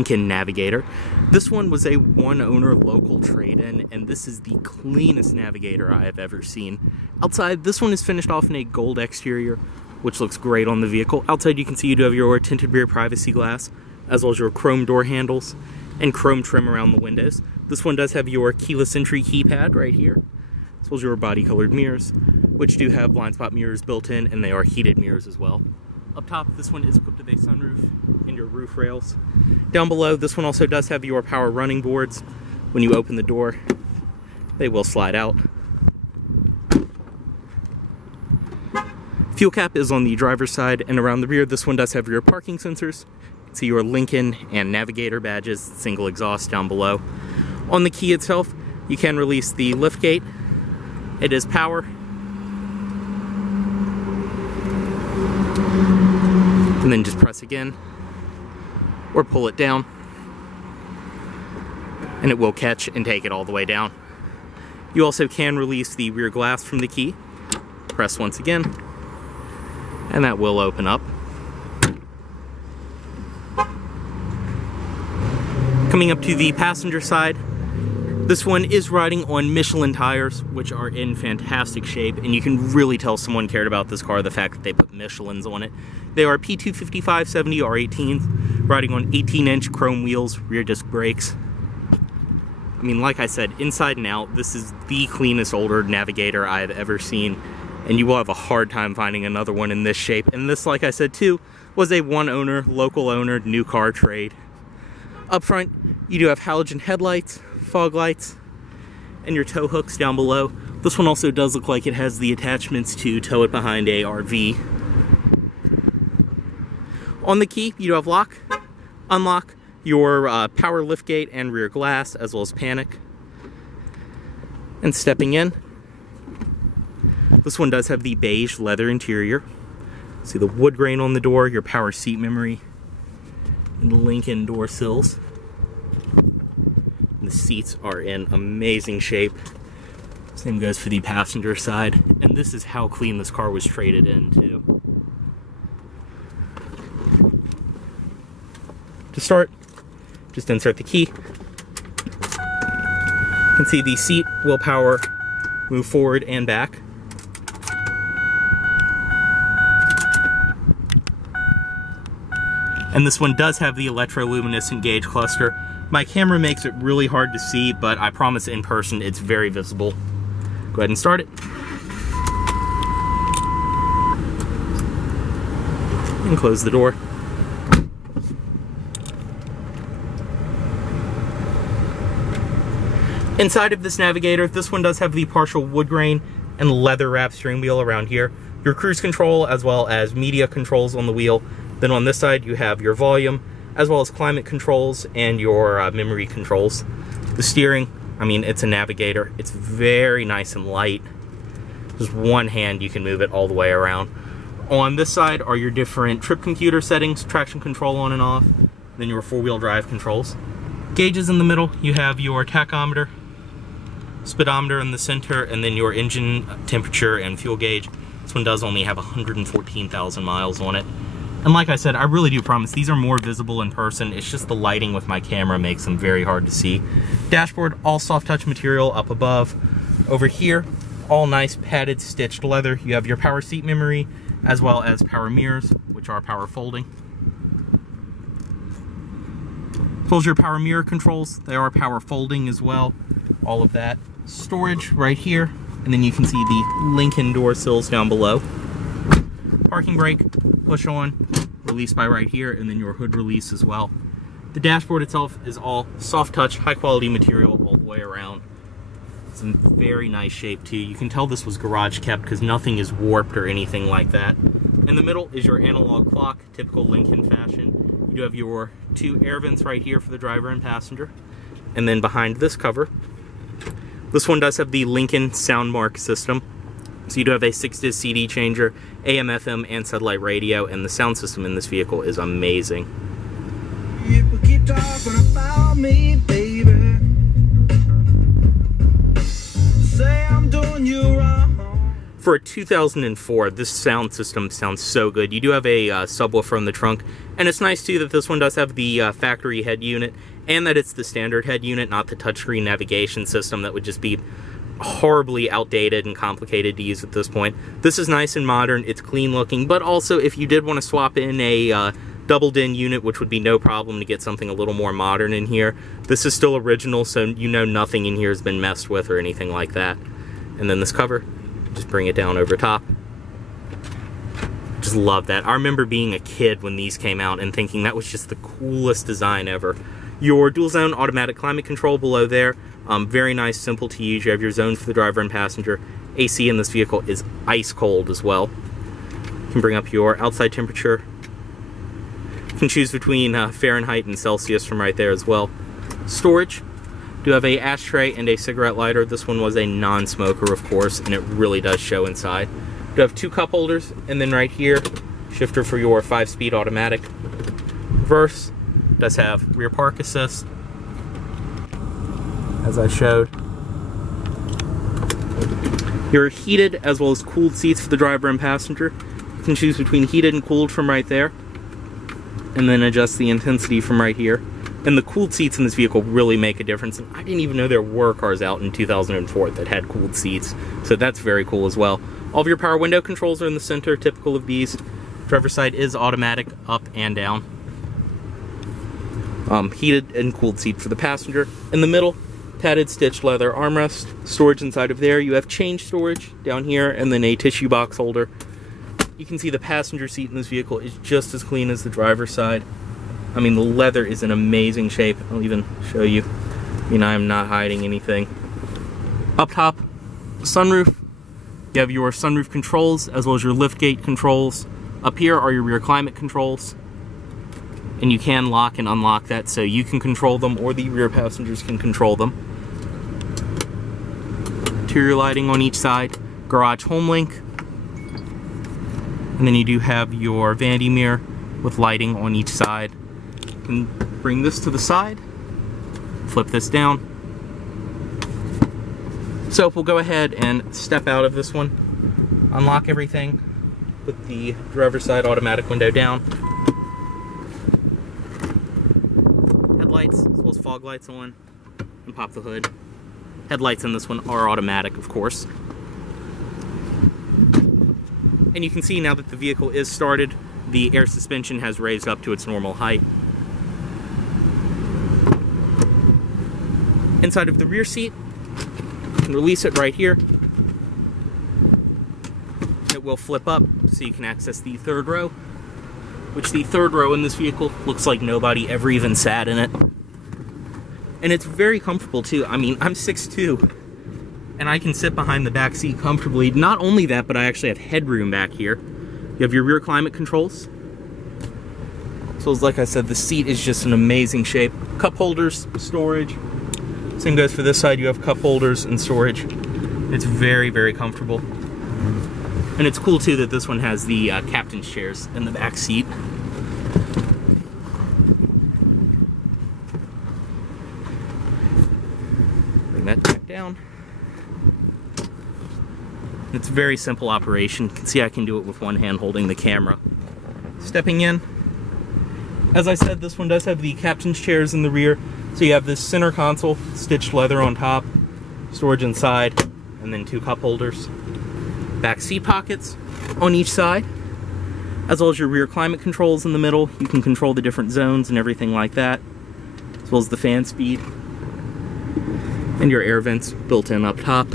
Lincoln Navigator. This one was a one-owner local trade-in, and this is the cleanest Navigator I have ever seen. Outside, this one is finished off in a gold exterior, which looks great on the vehicle. Outside, you can see you do have your tinted rear privacy glass, as well as your chrome door handles and chrome trim around the windows. This one does have your keyless entry keypad right here, as well as your body-colored mirrors, which do have blind spot mirrors built in, and they are heated mirrors as well. Up top, this one is equipped with a sunroof and your roof rails. Down below, this one also does have your power running boards. When you open the door, they will slide out. Fuel cap is on the driver's side, and around the rear, this one does have your parking sensors. You can see your Lincoln and Navigator badges, single exhaust down below. On the key itself, you can release the lift gate. It is power. And then just press again, or pull it down, and it will catch and take it all the way down. You also can release the rear glass from the key. Press once again, and that will open up. Coming up to the passenger side, this one is riding on Michelin tires, which are in fantastic shape, and you can really tell someone cared about this car, the fact that they put Michelins on it. They are P255/70 R18s, riding on 18-inch chrome wheels, rear disc brakes. I mean, like I said, inside and out, this is the cleanest older Navigator I have ever seen, and you will have a hard time finding another one in this shape. And this, like I said too, was a one-owner, local owner, new car trade. Up front, you do have halogen headlights, fog lights, and your tow hooks down below. This one also does look like it has the attachments to tow it behind a RV. On the key, you do have lock, unlock, your power liftgate and rear glass, as well as panic. And stepping in, this one does have the beige leather interior. See the wood grain on the door, your power seat memory, and the Lincoln door sills. The seats are in amazing shape. Same goes for the passenger side. And this is how clean this car was traded in too. To start, just insert the key. You can see the seat will power move forward and back. And this one does have the electroluminescent gauge cluster. My camera makes it really hard to see, but I promise in person it's very visible. Go ahead and start it. And close the door. Inside of this Navigator, this one does have the partial wood grain and leather wrap steering wheel around here. Your cruise control as well as media controls on the wheel. Then on this side you have your volume as well as climate controls and your memory controls. The steering, I mean, it's a Navigator. It's very nice and light. Just one hand you can move it all the way around. On this side are your different trip computer settings, traction control on and off, then your four-wheel drive controls. Gauges in the middle, you have your tachometer, speedometer in the center, and then your engine temperature and fuel gauge. This one does only have 114,000 miles on it. And like I said, I really do promise these are more visible in person. It's just the lighting with my camera makes them very hard to see. Dashboard, all soft touch material up above. Over here, all nice padded stitched leather. You have your power seat memory as well as power mirrors, which are power folding. As well as your power mirror controls, they are power folding as well. All of that. Storage right here, and then you can see the Lincoln door sills down below. Parking brake, push on, release by right here, and then your hood release as well. The dashboard itself is all soft touch, high quality material all the way around. It's in very nice shape too. You can tell this was garage kept because nothing is warped or anything like that. In the middle is your analog clock, typical Lincoln fashion. You do have your two air vents right here for the driver and passenger. And then behind this cover, this one does have the Lincoln Soundmark system. So you do have a 6-disc CD changer, AM, FM, and satellite radio, and the sound system in this vehicle is amazing. People keep talking about me, baby. Say I'm doing you wrong. For a 2004, this sound system sounds so good. You do have a subwoofer in the trunk, and it's nice too that this one does have the factory head unit, and that it's the standard head unit, not the touchscreen navigation system that would just be horribly outdated and complicated to use at this point. This is nice and modern, it's clean looking, but also if you did want to swap in a double din unit, which would be no problem to get something a little more modern in here, this is still original, so you know nothing in here has been messed with or anything like that. And then this cover, just bring it down over top. Just love that. I remember being a kid when these came out and thinking that was just the coolest design ever. Your dual zone automatic climate control below there, very nice, simple to use. You have your zones for the driver and passenger. AC in this vehicle is ice cold as well. You can bring up your outside temperature. You can choose between Fahrenheit and Celsius from right there as well. Storage. Do have a ashtray and a cigarette lighter. This one was a non-smoker, of course, and it really does show inside. Do have 2 cup holders, and then right here, shifter for your 5-speed automatic. Reverse. Does have rear park assist, as I showed. Your heated as well as cooled seats for the driver and passenger. You can choose between heated and cooled from right there, and then adjust the intensity from right here. And the cooled seats in this vehicle really make a difference. And I didn't even know there were cars out in 2004 that had cooled seats, so that's very cool as well. All of your power window controls are in the center, typical of these. Driver's side is automatic up and down. Heated and cooled seat for the passenger. In the middle, padded stitched leather armrest. Storage inside of there. You have change storage down here, and then a tissue box holder. You can see the passenger seat in this vehicle is just as clean as the driver's side. I mean, the leather is in amazing shape. I'll even show you. I mean, I'm not hiding anything. Up top, sunroof. You have your sunroof controls as well as your liftgate controls. Up here are your rear climate controls. And you can lock and unlock that, so you can control them or the rear passengers can control them. Interior lighting on each side. Garage home link. And then you do have your vanity mirror with lighting on each side. You can bring this to the side, flip this down. So we'll go ahead and step out of this one, unlock everything, put the driver's side automatic window down. Headlights, as well as fog lights on, and pop the hood. Headlights in this one are automatic, of course. And you can see now that the vehicle is started, the air suspension has raised up to its normal height. Inside of the rear seat, you can release it right here. It will flip up so you can access the third row, which the third row in this vehicle looks like nobody ever even sat in it. And it's very comfortable too. I mean, I'm 6'2", and I can sit behind the back seat comfortably. Not only that, but I actually have headroom back here. You have your rear climate controls. So like I said, the seat is just an amazing shape. Cup holders, storage. Same goes for this side. You have cup holders and storage. It's very, very comfortable. And it's cool too that this one has the captain's chairs in the back seat. Bring that back down. It's a very simple operation. You can see I can do it with one hand holding the camera. Stepping in. As I said, this one does have the captain's chairs in the rear. So you have this center console, stitched leather on top, storage inside, and then 2 cup holders. Back seat pockets on each side, as well as your rear climate controls in the middle. You can control the different zones and everything like that, as well as the fan speed. And your air vents built in up top.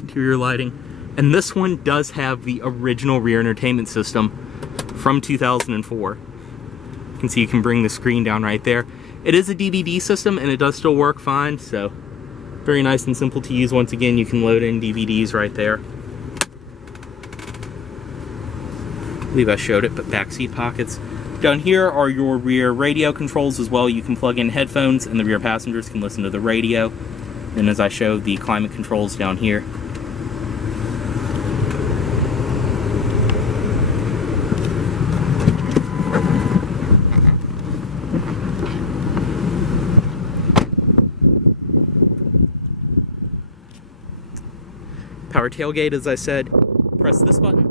Interior lighting. And this one does have the original rear entertainment system from 2004. You can see you can bring the screen down right there. It is a DVD system and it does still work fine, so very nice and simple to use. Once again, you can load in DVDs right there. I believe I showed it, but back seat pockets. Down here are your rear radio controls as well. You can plug in headphones and the rear passengers can listen to the radio. And as I showed, the climate controls down here. power tailgate, as I said, press this button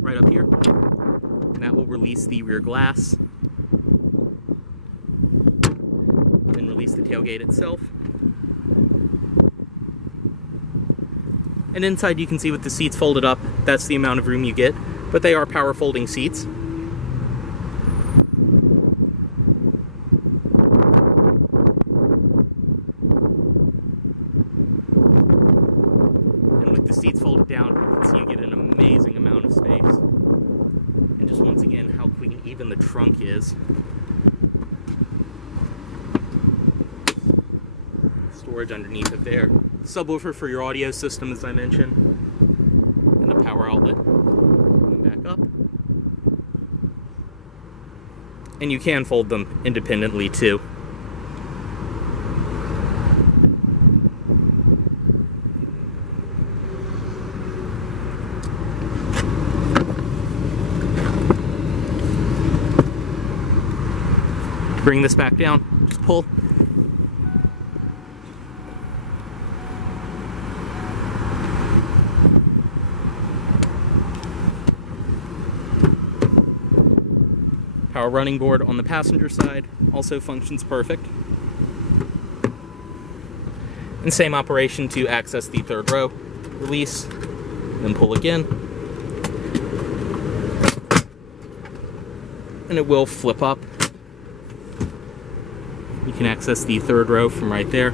right up here, and that will release the rear glass. Then release the tailgate itself. And inside you can see with the seats folded up, that's the amount of room you get, but they are power folding seats. And with the seats folded down, you can see you get an amazing amount of space. And just once again, how clean even the trunk is. Storage underneath it there. Subwoofer for your audio system, as I mentioned, and the power outlet. Coming back up. And you can fold them independently too. Bring this back down, just pull. Power running board on the passenger side also functions perfect. And same operation to access the third row. Release, then pull again. And it will flip up. You can access the third row from right there.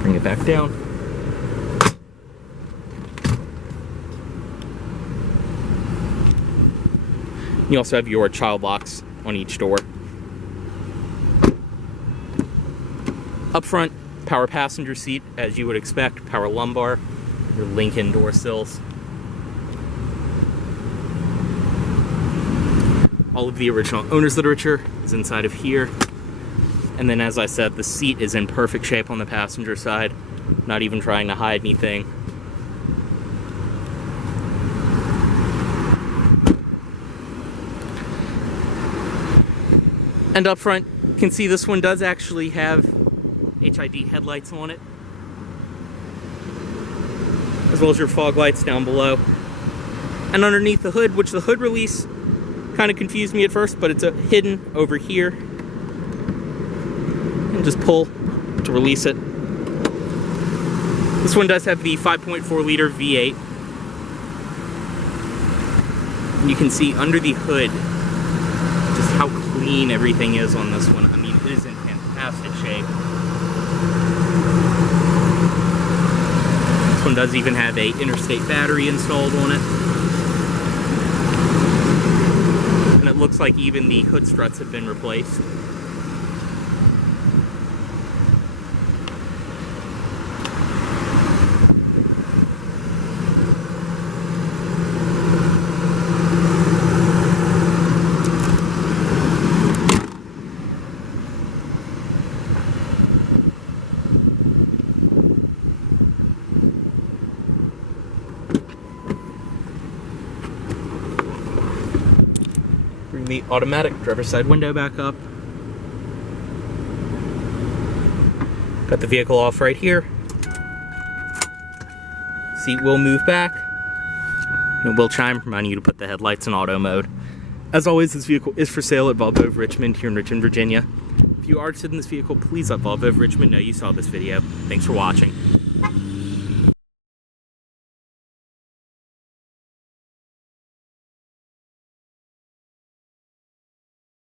Bring it back down. You also have your child locks on each door. Up front, power passenger seat, as you would expect, power lumbar, your Lincoln door sills. All of the original owner's literature is inside of here. And then, as I said, the seat is in perfect shape on the passenger side, not even trying to hide anything. And up front, you can see this one does actually have HID headlights on it, as well as your fog lights down below. And underneath the hood, which the hood release kind of confused me at first, but it's hidden over here. And just pull to release it. This one does have the 5.4 liter V8. And you can see under the hood just how clean everything is on this one. I mean, it is in fantastic shape. This one does even have a interstate battery installed on it. And it looks like even the hood struts have been replaced. Bring the automatic driver's side window back up. Got the vehicle off right here. Seat will move back. And it will chime, reminding you to put the headlights in auto mode. As always, this vehicle is for sale at Volvo of Richmond here in Richmond, Virginia. If you are interested in this vehicle, please let Volvo of Richmond know you saw this video. Thanks for watching.